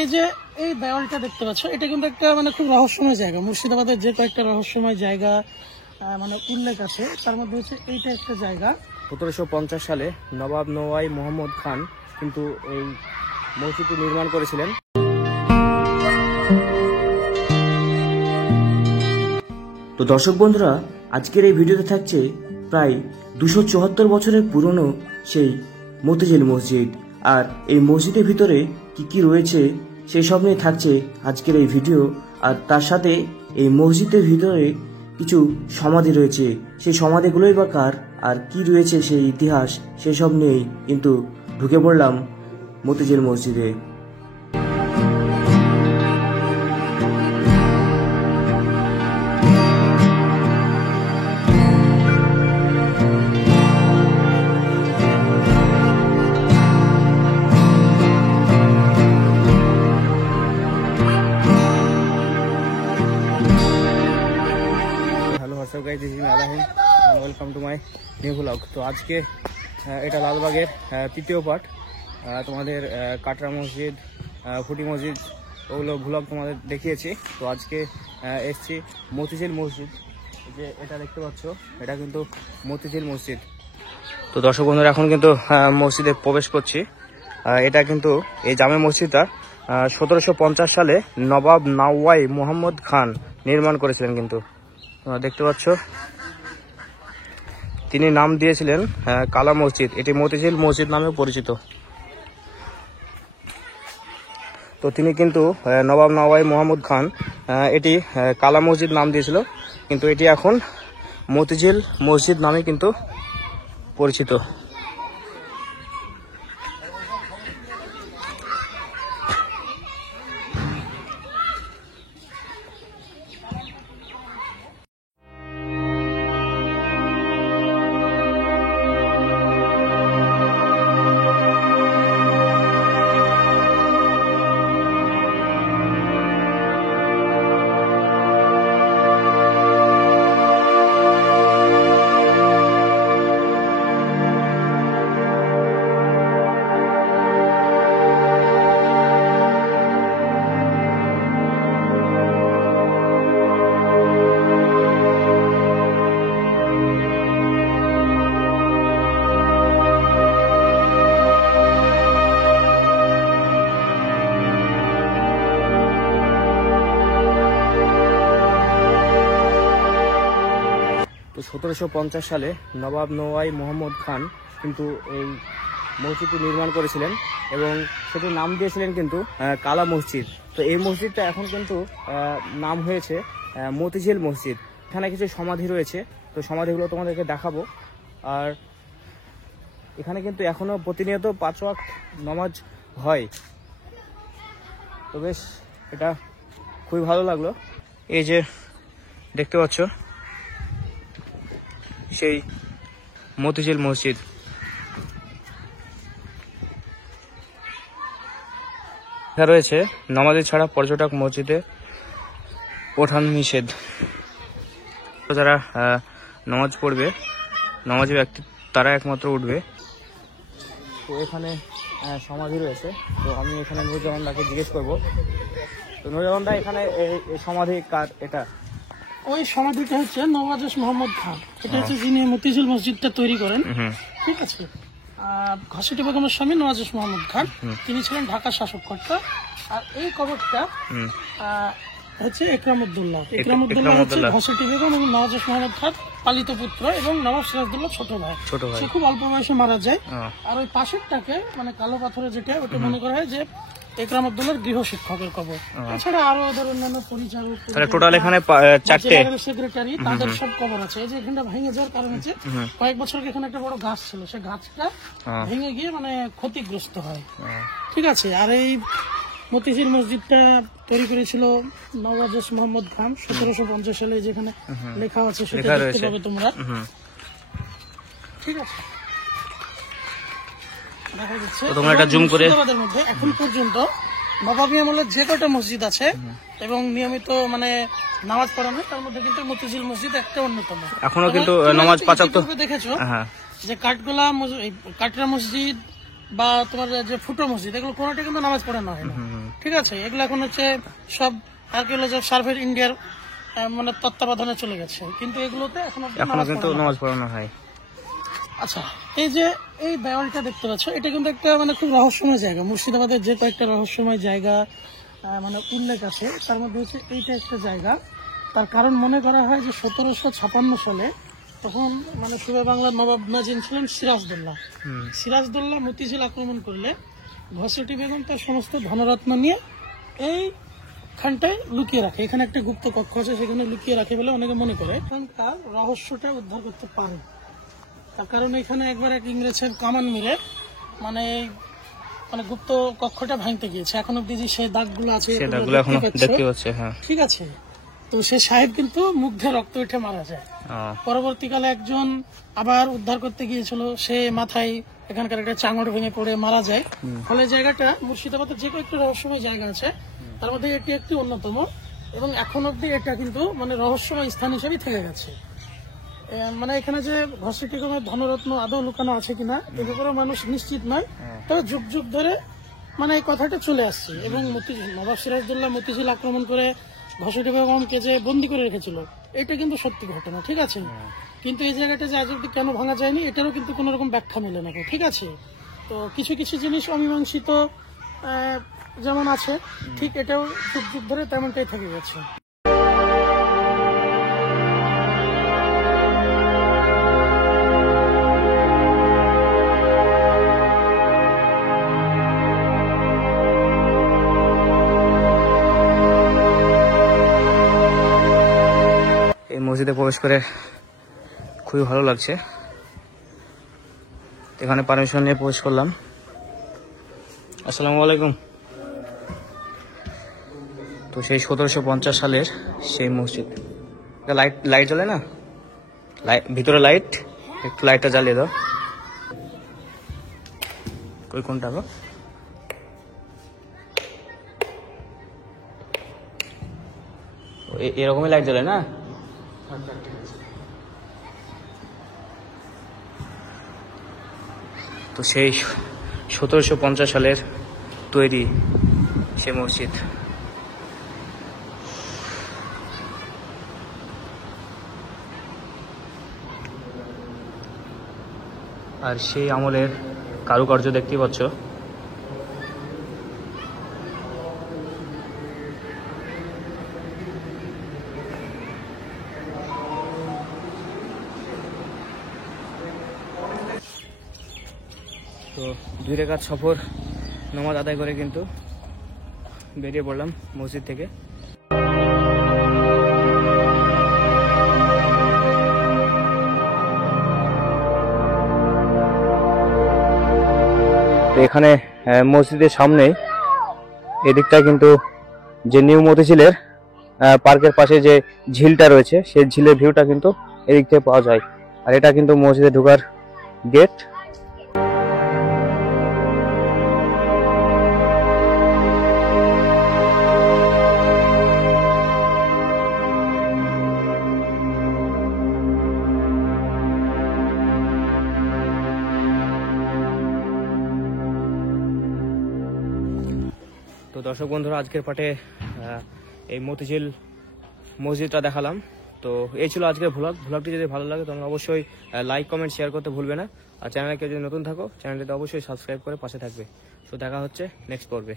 এই যে এই দেওয়ালটা দেখতে পাচ্ছ, এটা কিন্তু একটা মানে খুব রহস্যময় জায়গা। মুর্শিদাবাদের যে কয়েকটা রহস্যময় জায়গা মানে উল্লেখ আছে, তার মধ্যে হচ্ছে এইটা একটা জায়গা। 1750 সালে নবাব নওয়াই মোহাম্মদ খান কিন্তু এই মসজিদটি নির্মাণ করেছিলেন। তো দর্শক বন্ধুরা, আজকের এই ভিডিওতে থাকছে প্রায় 274 বছরের পুরনো সেই মতিঝিল মসজিদ। আর এই মসজিদের ভিতরে কি কি রয়েছে সেই সব নিয়ে থাকছে আজকের এই ভিডিও। আর তার সাথে এই মসজিদের ভিতরে কিছু সমাধি রয়েছে, সেই সমাধিগুলোই বা কার আর কি রয়েছে সেই ইতিহাস, সেই সব নিয়েই কিন্তু ঢুকে পড়লাম মতিঝিল মসজিদে। Welcome to my new blog. তো আজকে এটা লালবাগের তৃতীয় পার্ট। তোমাদের কাটরা মসজিদ, ফুটি মসজিদ, ওগুলো ব্লগ তোমাদের দেখিয়েছি। তো আজকে এসছি মতিঝিল মসজিদ। যে এটা দেখতে পাচ্ছ, এটা কিন্তু মতিঝিল মসজিদ। তো দর্শক বন্ধুরা, এখন কিন্তু মসজিদে প্রবেশ করছি। এটা কিন্তু এই জামে মসজিদটা 1750 সালে নবাব নওয়াই মোহাম্মদ খান নির্মাণ করেছিলেন। কিন্তু দেখতে পাচ্ছ, তিনি নাম দিয়েছিলেন কালা মসজিদ। এটি মতিঝিল মসজিদ নামে পরিচিত। তো তিনি কিন্তু নবাব নওয়াই মোহাম্মদ খান এটি কালা মসজিদ নাম দিয়েছিল, কিন্তু এটি এখন মতিঝিল মসজিদ নামে কিন্তু পরিচিত। তো 1750 সালে নবাব নওয়াই মোহাম্মদ খান কিন্তু এই মসজিদটি নির্মাণ করেছিলেন এবং সেটির নাম দিয়েছিলেন কিন্তু কালা মসজিদ। তো এই মসজিদটা এখন কিন্তু নাম হয়েছে মতিঝিল মসজিদ। এখানে কিছু সমাধি রয়েছে, তো সমাধিগুলো তোমাদেরকে দেখাবো। আর এখানে কিন্তু এখনো প্রতিনিয়ত 5 ওয়াক্ত নামাজ হয়। তো বেশ, এটা খুবই ভালো লাগলো। এই যে দেখতে পাচ্ছ, সেই মতিঝিল মসজিদ। এখানে রয়েছে নামাজি ছাড়া পর্যটক মসজিদে ওঠান নিষেধ। যারা নামাজ পড়বে, নামাজি ব্যক্তি, তারা একমাত্র উঠবে। তো এখানে সমাধি রয়েছে। তো আমি এখানে নুরজামান দাকে জিজ্ঞেস করবো। তো নুরজামান দা, এখানে সমাধি কার? এটা ওই সমাধিটা হচ্ছে নওয়াজ মোহাম্মদ খান। এটা হচ্ছে যিনি মতিঝিল মসজিদটা তৈরি করেন। ঠিক আছে। ঘাসিটি বেগমের স্বামী নওয়াজ মোহাম্মদ খান, তিনি ছিলেন ঢাকার শাসককর্তা। আর এই কবরটা হচ্ছে একরামউদ্দৌলা। একরামউদ্দৌলা হচ্ছে ঘাসিটি বেগম এবং নওয়াজ মোহাম্মদ খান পালিত পুত্র এবং নবাব সিরাজউদ্দৌলা ছোট ভাই। সে খুব অল্প বয়সে মারা যায়। আর ওই পাশেরটাকে মানে কালো পাথরে যেটা, ওটা মনে করা হয় যে একরামউদ্দৌলার গৃহ শিক্ষকের কবর। এছাড়া আরো ওদের অন্যান্য পরিচারক, টোটাল এখানে 4টে সেক্রেটারি, তাদের সব কবর আছে। এই যে এখানটা ভেঙে যাওয়ার কারণ হচ্ছে কয়েক বছর এখানে একটা বড় গাছ ছিল, সেই গাছটা ভেঙে গিয়ে মানে ক্ষতিগ্রস্ত হয়। ঠিক আছে। আর এই মতিঝিল মসজিদটা তৈরি করেছিল নওয়াজ মোহাম্মদ খান 1750 সালে। যেখানে লেখা আছে সেটা দেখতে পাবে তোমরা। ঠিক আছে। দেখা যাচ্ছে মুর্শিদাবাদের মধ্যে এখন পর্যন্ত নবাবী আমলের যে কয়টা মসজিদ আছে এবং নিয়মিত মানে নামাজ পড়ানো, তার মধ্যে কিন্তু মতিঝিল মসজিদ একটা অন্যতম। এখনো কিন্তু নামাজ 5 ওয়াক্ত দেখেছো যে কাটরা মসজিদ বা তোমার যে ফুটো মসজিদ, এগুলো কোনোটা কিন্তু নামাজ পড়ানো হয় না। ঠিক আছে, এগুলো এখন হচ্ছে সব আর্কিওলজি সার্ভে ইন্ডিয়ার মানে তত্ত্বাবধানে চলে গেছে, কিন্তু এগুলোতে এখনো কিন্তু নামাজ পড়ানো হয়। আচ্ছা, এই যে এই দেওয়ালটা দেখতে পাচ্ছ, এটা কিন্তু একটা মানে খুব রহস্যময় জায়গা। মুর্শিদাবাদের যে কয়েকটা রহস্যময় জায়গা মানে উল্লেখ আছে, তার মধ্যে হচ্ছে এইটা একটা জায়গা। তার কারণ মনে করা হয় যে 1756 সালে তখন মানে সুবে বাংলার নবাব নাজিম ছিলেন সিরাজদৌল্লা। সিরাজদৌল্লা মতিঝিল আক্রমণ করলে ঘসেটি বেগম তার সমস্ত ধনরত্ন নিয়ে এইখানটায় লুকিয়ে রাখে। এখানে একটা গুপ্ত কক্ষ আছে, সেখানে লুকিয়ে রাখে বলে অনেকে মনে করে। তার রহস্যটা উদ্ধার করতে পারে, তার কারণ এখানে একবার এক ইংরেজের কামান মেরে মানে মানে গুপ্ত কক্ষটা ভাঙতে গিয়েছে। এখন অব্দি যে সেই দাগগুলো আছে দেখতে পাচ্ছ, ঠিক আছে। তো সে সাহেব কিন্তু মুগ্ধে রক্ত উঠে মারা যায়। পরবর্তীকালে একজন আবার উদ্ধার করতে গিয়েছিল, সে মাথায় এখানকার একটা চাঙড় ভেঙে পড়ে মারা যায়। ফলে জায়গাটা মুর্শিদাবাদের যে কয়েকটি রহস্যময় জায়গা আছে তার মধ্যে এটি একটি অন্যতম, এবং এখন অব্দি এটা কিন্তু মানে রহস্যময় স্থান হিসেবে থেকে গেছে। মানে এখানে যে ঘসেটি বেগমের ধনরত্ন আদৌ লুকানো আছে কিনা এ ব্যাপারে মানুষ নিশ্চিত নয়, তবে যুগ যুগ ধরে মানে এই কথাটা চলে আসছে। এবং নবাব সিরাজদৌল্লা মতিঝিল আক্রমণ করে ঘসেটি বেগমকে যে বন্দি করে রেখেছিল, এটা কিন্তু সত্যি ঘটনা, ঠিক আছে। কিন্তু এই জায়গাটা যে আজ অব্দি কেন ভাঙা যায়নি এটারও কিন্তু কোনো রকম ব্যাখ্যা মেলে না, ঠিক আছে। তো কিছু কিছু জিনিস অমীমাংসিত যেমন আছে, ঠিক এটাও যুগ যুগ ধরে তেমনটাই থেকে গেছে। মসজিদে প্রবেশ করে খুবই ভালো লাগছে। এখানে পারমিশন নিয়ে প্রবেশ করলাম। আসসালামু আলাইকুম। তো সেই 1750 সালের সেই মসজিদ। লাইট লাইট জ্বলে না, ভিতরে লাইট, একটু লাইটটা জ্বালিয়ে দাও। কই কোনটা গো? এরকমই লাইট জ্বলে না? তো সেই 1750 সালের তৈরি সে মসজিদ। আর সেই আমলের কারুকার্য দেখতে পাচ্ছ। তো 2 রাকাত সফর নামাজ আদায় করে কিন্তু বেরিয়ে পড়লাম মসজিদ থেকে। এখানে মসজিদের সামনে এদিকটা কিন্তু যে নিউ মতিঝিলের পার্কের পাশে যে ঝিলটা রয়েছে, সেই ঝিলের ভিউটা কিন্তু এদিক থেকে পাওয়া যায়। আর এটা কিন্তু মসজিদে ঢোকার গেট। তো দর্শক বন্ধুরা, আজকের পার্টে এই মতিঝিল মসজিদটা দেখালাম। তো এই ছিল আজকের ভ্লগটি। যদি ভালো লাগে তোমরা অবশ্যই লাইক কমেন্ট শেয়ার করতে ভুলবে না। আর চ্যানেলে কেউ যদি নতুন থাকো চ্যানেলটিতে অবশ্যই সাবস্ক্রাইব করে পাশে থাকবে। তো দেখা হচ্ছে নেক্সট পর্বে।